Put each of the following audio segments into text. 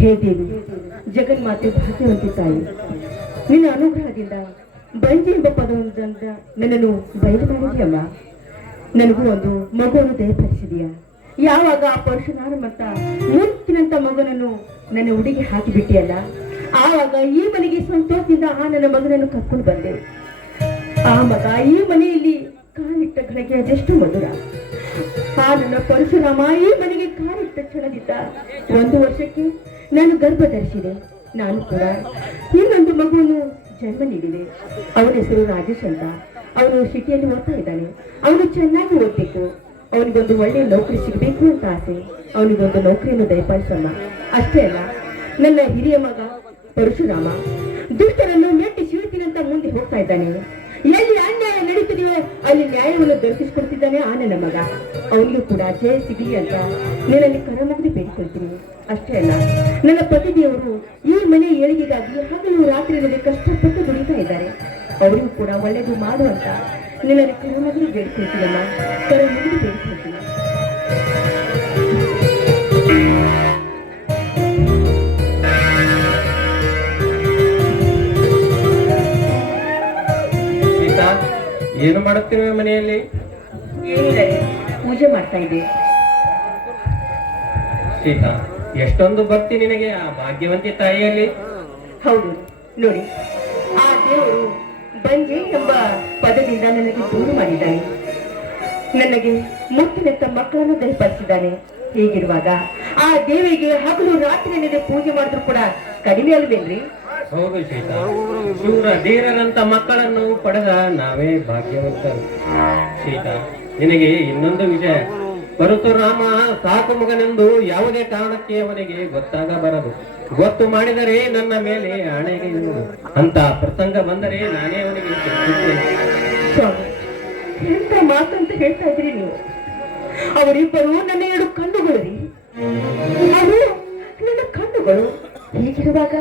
ಹೇ ದೇವಿ ಜಗನ್ಮಾತೆ ಭಾಗ್ಯವಂತಿ ತಾಯಿ, ನಿನ್ನ ಅನುಗ್ರಹದಿಂದ ಬಂಜಿ ಎಂಬ ಪದವೊಂದರಿಂದ ನನ್ನನ್ನು ಬಯಲು ಮಾಡಿದೆಯಮ್ಮ ನನಗೂ ಒಂದು ಮಗುವನ್ನು ದಯಪಾಲಿಸಿದೀಯ ಯಾವಾಗ ಆ ಪರಶುರಾಮ ಮತ್ತ ಮೂರ್ತಿನಂತ ಮಗನನ್ನು ನನ್ನ ಉಡಿಗೆ ಹಾಕಿಬಿಟ್ಟಿಯಲ್ಲ, ಆವಾಗ ಈ ಮನೆಗೆ ಸಂತೋಷದಿಂದ ಆ ನನ್ನ ಮಗನನ್ನು ಕರ್ಕೊಂಡು ಬಂದೆ. ಆ ಮಗ ಈ ಮನೆಯಲ್ಲಿ ಕಾಲಿಟ್ಟ ಘಳಿಗೆ ಅದೆಷ್ಟು ಮಧುರ. ಆ ನನ್ನ ಪರಶುರಾಮ ಈ ಮನೆಗೆ ಕಾಲಿಟ್ಟ ಕ್ಷಣದಿಂದ ಒಂದು ವರ್ಷಕ್ಕೆ ನಾನು ಗರ್ಭ ಧರಿಸಿದೆ ನಾನು ಕೂಡ ಇನ್ನೊಂದು ಮಗುವನ್ನು ಜನ್ಮ ನೀಡಿದೆ. ಅವನ ಹೆಸರು ರಾಜೇಶ್ ಅಂತ. ಅವನು ಸಿಟಿಯಲ್ಲಿ ಓದ್ತಾ ಇದ್ದಾನೆ. ಅವನು ಚೆನ್ನಾಗಿ ಓದ್ಬೇಕು. ಅವನಿಗೊಂದು ಒಳ್ಳೆಯ ನೌಕರಿ ಸಿಗಬೇಕು ಅಂತ ಆಸೆ. ಅವನಿಗೊಂದು ನೌಕರಿಯನ್ನು ದಯಪಾಲಿಸಲ್ಲ ಅಷ್ಟೇ ಅಲ್ಲ, ನನ್ನ ಹಿರಿಯ ಮಗ ಪರಶುರಾಮ. ದುಷ್ಟರನ್ನು ನೆಟ್ಟಿ ಸೀಳ್ತೀನಂತ ಮುಂದೆ ಹೋಗ್ತಾ ಇದ್ದಾನೆ. ಎಲ್ಲಿ ಅನ್ಯಾಯ ನಡೀತಿದೆಯೋ ಅಲ್ಲಿ ನ್ಯಾಯವನ್ನು ದೊರಕಿಸಿಕೊಡ್ತಿದ್ದಾನೆ ಆ ನನ್ನ ಮಗ. ಅವನಿಗೂ ಕೂಡ ಜಯ ಸಿಗಲಿ ಅಂತ ನಿನ್ನಲ್ಲಿ ಕರಮಗದಿ ಬೇಡಿಕೊಳ್ತೀನಿ. ಅಷ್ಟೇ ಅಲ್ಲ, ನನ್ನ ಪತಿದೇವರು ಈ ಮನೆ ಏಳಿಗೆಗಾಗಿ ಹಗಲು ರಾತ್ರಿಯಲ್ಲಿ ಕಷ್ಟಪಟ್ಟು ದುಡಿತಾ ಇದ್ದಾರೆ. ಅವರಿಗೂ ಕೂಡ ಒಳ್ಳೆಯದು ಮಾಡುವಂತ ನಿನ್ನಲ್ಲಿ ಕರಮಗದಿ ಬೇಡಿಕೊಳ್ತೀನಮ್ಮ. ಕರಮಗದಿ ಬೇಡಿಕೊಳ್ತೀನಿ. ಏನು ಮಾಡುತ್ತೇವೆ ಮನೆಯಲ್ಲಿ? ಏನಿಲ್ಲ ಪೂಜೆ ಮಾಡ್ತಾ ಇದ್ದೆ. ಸೀತಾ ಎಷ್ಟೊಂದು ಭಕ್ತಿ ನಿನಗೆ ಆ ಭಾಗ್ಯವಂತಿ ತಾಯಿಯಲ್ಲಿ? ಹೌದು. ನೋಡಿ ಆ ದೇವರು ಬಂಜೆ ಎಂಬ ಪದದಿಂದ ನನಗೆ ದೂರ ಮಾಡಿದ್ದಾನೆ. ನನಗೆ ಮುತ್ತಿನತ್ತ ಮಕ್ಕಳನ್ನು ದಯಪಡಿಸಿದ್ದಾನೆ ಹೀಗಿರುವಾಗ ಆ ದೇವಿಗೆ ಹಗಲು ರಾತ್ರಿ ನನಗೆ ಪೂಜೆ ಮಾಡಿದ್ರು ಕೂಡ ಕಡಿಮೆ ಅಲ್ವೇನ್ರಿ? ಹೌದು ಶೂರ ಧೀರರಂತ ಮಕ್ಕಳನ್ನು ಪಡೆದ ನಾವೇ ಭಾಗ್ಯವಂತರು. ಶೀತ ನಿನಗೆ ಇನ್ನೊಂದು ವಿಷಯ. ಪರಶುರಾಮ ಸಾಕು ಮಗನೆಂದು ಯಾವುದೇ ಕಾರಣಕ್ಕೆ ಅವನಿಗೆ ಗೊತ್ತಾಗಬಾರದು ಗೊತ್ತು ಮಾಡಿದರೆ ನನ್ನ ಮೇಲೆ ಆಣೆಗೆ ಅಂತ ಪ್ರಸಂಗ ಬಂದರೆ ನಾನೇ ಅವನಿಗೆ ಎಂತ ಮಾತಂತ ಹೇಳ್ತಾ ಇದ್ರಿ ನೀವು? ಅವರಿಬ್ಬರು ನನ್ನ ಎರಡು ಕಣ್ಣುಗಳು ರೀ ಅವರು ನನ್ನ ಕಣ್ಣುಗಳು ಹೀಗಿರುವಾಗ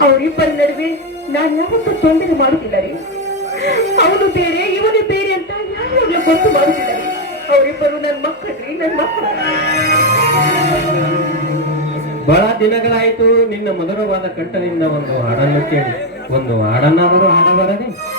ಅವರಿಬ್ಬರ ನಡುವೆ ನಾನು ಯಾವತ್ತೂ ತೊಂದರೆ ಮಾಡುತ್ತಿಲ್ಲ ರೀ. ಅವನು ಬೇರೆ, ಇವನು ಬೇರೆ ಅಂತ ಯಾವಾಗಲೂ ಗೊತ್ತು ಮಾಡುತ್ತಿಲ್ಲ ರೀ. ಅವರಿಬ್ಬರು ನನ್ನ ಮಕ್ಕಳ್ರಿ ನನ್ನ ಮಕ್ಕಳು. ಬಹಳ ದಿನಗಳಾಯಿತು ನಿನ್ನ ಮಧುರವಾದ ಕಂಠದಿಂದ ಒಂದು ಹಾಡನ್ನು ಕೇಳಿ. ಒಂದು ಹಾಡನ್ನಾದರೂ ಹಾಡಬಾರದೆ?